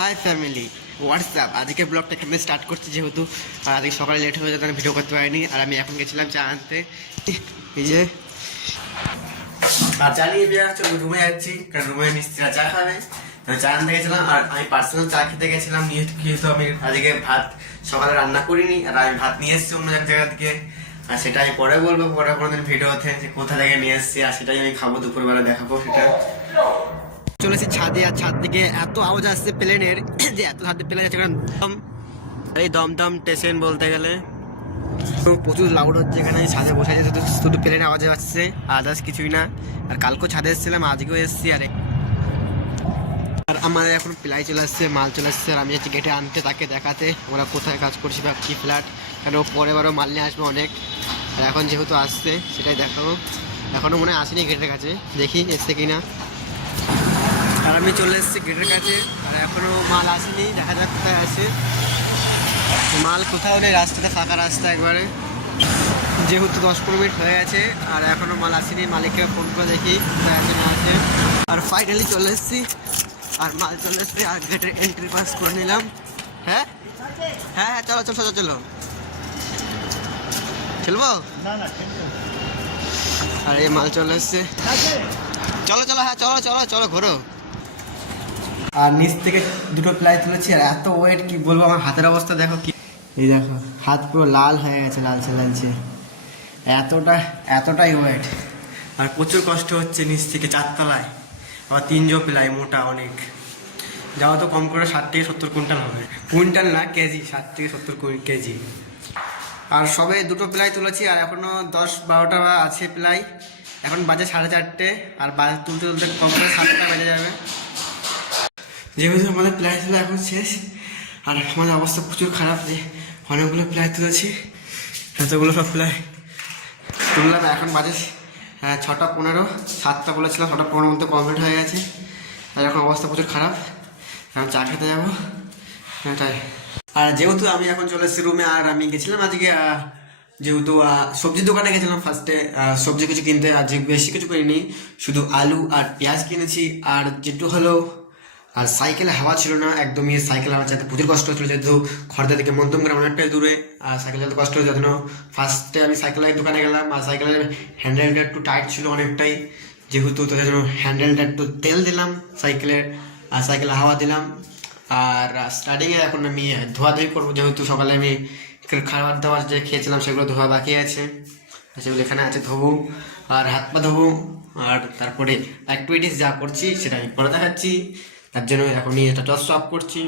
High family, WhatsApp. আজকে ব্লগটা এখানে স্টার্ট করছি, যেহেতু আজকে সকালে লেট হয়ে যেত, আমি ভিডিও করতে পারিনি। আর আমি এখন গেছিলাম চা আনতে। এই যে আর চা নিয়ে রুমে যাচ্ছি, কারণ রুমে মিস্ত্রিরা চা খাবে। তো চা আনতে গেছিলাম, আর আমি পার্সোনাল চা খেতে গেছিলাম। যেহেতু আমি আজকে ভাত সকালে রান্না করিনি, আর আমি ভাত নিয়ে এসেছি অন্য এক জায়গা থেকে। আর সেটাই পরে বলবো, পরে কোনোদিন ভিডিওতে যে কোথা থেকে নিয়ে এসেছি, আর সেটাই আমি খাবো, দুপুরবেলা দেখাবো সেটা। চলেছি ছাদে, আর ছাদ থেকে এত আওয়াজ আসছে প্লেনের, যে এত হাতে প্লেন আছে, কারণ এই দমদম স্টেশন বলতে গেলে প্রচুর লাউড হচ্ছে এখানে। ছাদে বসে আছে, শুধু প্লেনের আওয়াজ আসছে, আদার্স কিছুই না। আর কালকেও ছাদে এসেছিলাম, আজকেও এসেছি। আর আমাদের এখন প্লাই চলে আসছে, মাল চলে আসছে। আর আমি যাচ্ছি গেটে আনতে, তাকে দেখাতে আমরা কোথায় কাজ করছি বা কী ফ্ল্যাট, কারণ পরে বারও মাল নিয়ে আসবে অনেক। আর এখন যেহেতু আসছে সেটাই দেখাবো। এখনও মনে হয় আসেনি গেটের কাছে, দেখি এসছে কিনা। আর আমি চলে এসেছি গেটের কাছে, আর এখনও মাল আসেনি, দেখা যাক কোথায় আসে। মাল কোথাও নেই, রাস্তাতে ফাঁকা রাস্তা একবারে, যেহেতু 10-15 মিনিট হয়ে গেছে আর এখনও মাল আসেনি। মালিককে ফোন করে দেখি কোথায় আছে না আছে। আর ফাইনালি চলে এসেছি, আর মাল চলে এসছে। আর গেটের এন্ট্রি পাস করে নিলাম। হ্যাঁ হ্যাঁ হ্যাঁ, চলো চলো সোজা চলো, খেলবো। আর এই মাল চলে এসছে, চলো চলো, হ্যাঁ চলো চলো চলো ঘোরো। আর নিচ থেকে দুটো প্লাই তুলেছি, আর এত ওয়েট কি বলবো। আমার হাতের অবস্থা দেখো, কি এই দেখো, হাত পুরো লাল হয়ে গেছে, লালচে লালচে, এতটাই ওয়েট। আর প্রচুর কষ্ট হচ্ছে, নিচ থেকে 4 তলায়, আবার 3 প্লাই, মোটা অনেক। যাওয়া তো কম করে 60 থেকে 70 কুইন্টাল হবে, কুইন্টাল না কেজি, 60 থেকে 70 কেজি। আর সবে 2টো প্লাই তুলেছি, আর এখনো 10-12টা আছে প্লাই। এখন বাজে 4:30, আর তুলতে তুলতে কম করে 7টা বেজে যাবে। যেহেতু আমাদের প্লাই তোলা এখন শেষ, আর আমাদের অবস্থা প্রচুর খারাপ, যে অনেকগুলো প্লাই তুলেছি, এতগুলো সব প্লাই তুললাম। এখন বাজে 6:15, 7টা বলেছিলাম, 6:15 মধ্যে কমপ্লিট হয়ে গেছে। আর এখন অবস্থা প্রচুর খারাপ, এখন চা খেতে যাবো এটাই। আর যেহেতু আমি এখন চলে এসেছি রুমে, আর আমি গেছিলাম আজকে যেহেতু সবজির দোকানে গেছিলাম ফার্স্টে সবজি কিছু কিনতে। আজকে বেশি কিছু কিনিনি, শুধু আলু আর পেঁয়াজ কিনেছি। আর যেটু হলো, আর সাইকেলে হাওয়া ছিল না একদমই। সাইকেল হাওয়া চাইতে প্রচুর কষ্ট হচ্ছিল, যেহেতু খড়দা থেকে মধ্যমগ্রাম অনেকটাই দূরে, আর সাইকেল চালাতে কষ্ট হয়েছে। জন্য ফার্স্টে আমি সাইকেলের দোকানে গেলাম, আর সাইকেলের হ্যান্ডেলটা একটু টাইট ছিল অনেকটাই, যেহেতু তাদের জন্য হ্যান্ডেলটা একটু তেল দিলাম সাইকেলের, আর সাইকেলে হাওয়া দিলাম। আর স্টার্টিংয়ে এখন আমি ধোয়াধুয়ি করবো, যেহেতু সকালে আমি খাবার দাবার যে খেয়েছিলাম সেগুলো ধোয়া বাকি আছে, সেগুলো এখানে আছে, ধোবো। আর হাত পা ধোবো, আর তারপরে অ্যাক্টিভিটিস যা করছি সেটা আমি পরে দেখাচ্ছি। তার জন্য এখন এটা টস অফ করছি।